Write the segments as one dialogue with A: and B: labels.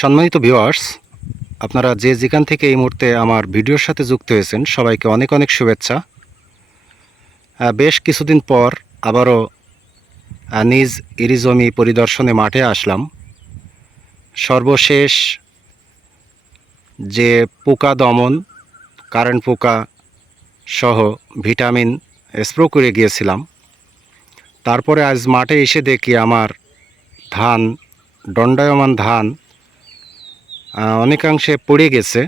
A: সম্মানিত ভিউয়ার্স আপনারা যে যেখান থেকে এই মুহূর্তে আমার ভিডিওর সাথে যুক্ত হয়েছেন, সবাইকে অনেক অনেক শুভেচ্ছা। বেশ কিছুদিন পর আবারও নিজ ইরিজমি পরিদর্শনে মাঠে আসলাম। সর্বশেষ যে পোকা দমন, কারেন্ট পোকা সহ ভিটামিন স্প্রো করে গিয়েছিলাম। তারপরে আজ মাঠে এসে দেখি আমার ধান, দণ্ডায়মান ধান অনেকাংশে পড়ে গেছে।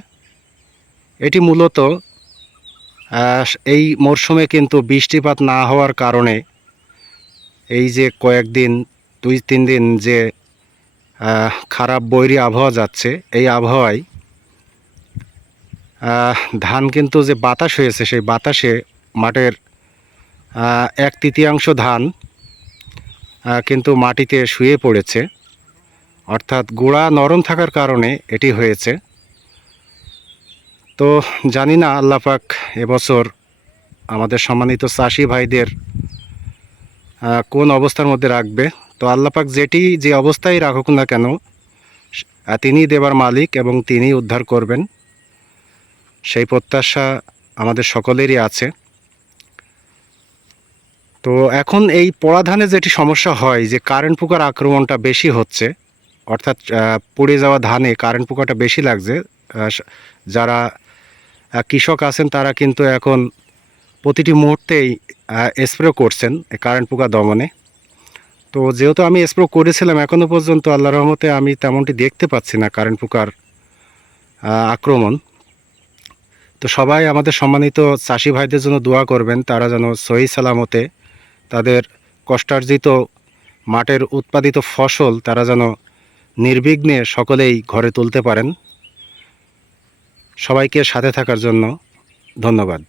A: এটি মূলত এই মরশুমে কিন্তু বৃষ্টিপাত না হওয়ার কারণে এই যে কয়েকদিন, দুই, তিন দিন যে খারাপ বৈরি আবহাওয়া যাচ্ছে, এই আবহাওয়ায় ধান কিন্তু যে বাতাস হয়েছে, সেই বাতাসে মাঠের এক তৃতীয়াংশ ধান কিন্তু মাটিতে শুয়ে পড়েছে। অর্থাৎ গোড়া নরম থাকার কারণে এটি হয়েছে। তো জানি না আল্লাপাক এবছর আমাদের সম্মানিত চাষি ভাইদের কোন অবস্থার মধ্যে রাখবে। তো আল্লাপাক যেটি যে অবস্থায় রাখুক না কেন তিনিই দেবার মালিক এবং তিনিই উদ্ধার করবেন। সেই প্রত্যাশা আমাদের সকলেরই আছে। তো এখন এই পড়া ধানে যেটি সমস্যা হয়, যে কারেন্ট পোকার আক্রমণটা বেশি হচ্ছে অর্থাৎ পুড়ে যাওয়া ধানে কারেন্ট পোকাটা বেশি লাগছে যারা কৃষক আছেন তারা কিন্তু এখন প্রতিটি মুহূর্তেই স্প্রে করছেন কারেন্ট পোকা দমনে। তো যেহেতু আমি স্প্রে করেছিলাম এখনও পর্যন্ত আল্লাহ রহমতে আমি তেমনটি দেখতে পাচ্ছি না কারেন্ট পোকার আক্রমণ। তো সবাই আমাদের সম্মানিত চাষি ভাইদের জন্য দোয়া করবেন, তারা যেন সহি সালামতে তাদের কষ্টার্জিত মাঠের উৎপাদিত ফসল তারা যেন নির্বিঘ্নে সকলেই ঘরে তুলতে পারেন। সবাইকে সাথে থাকার জন্য ধন্যবাদ।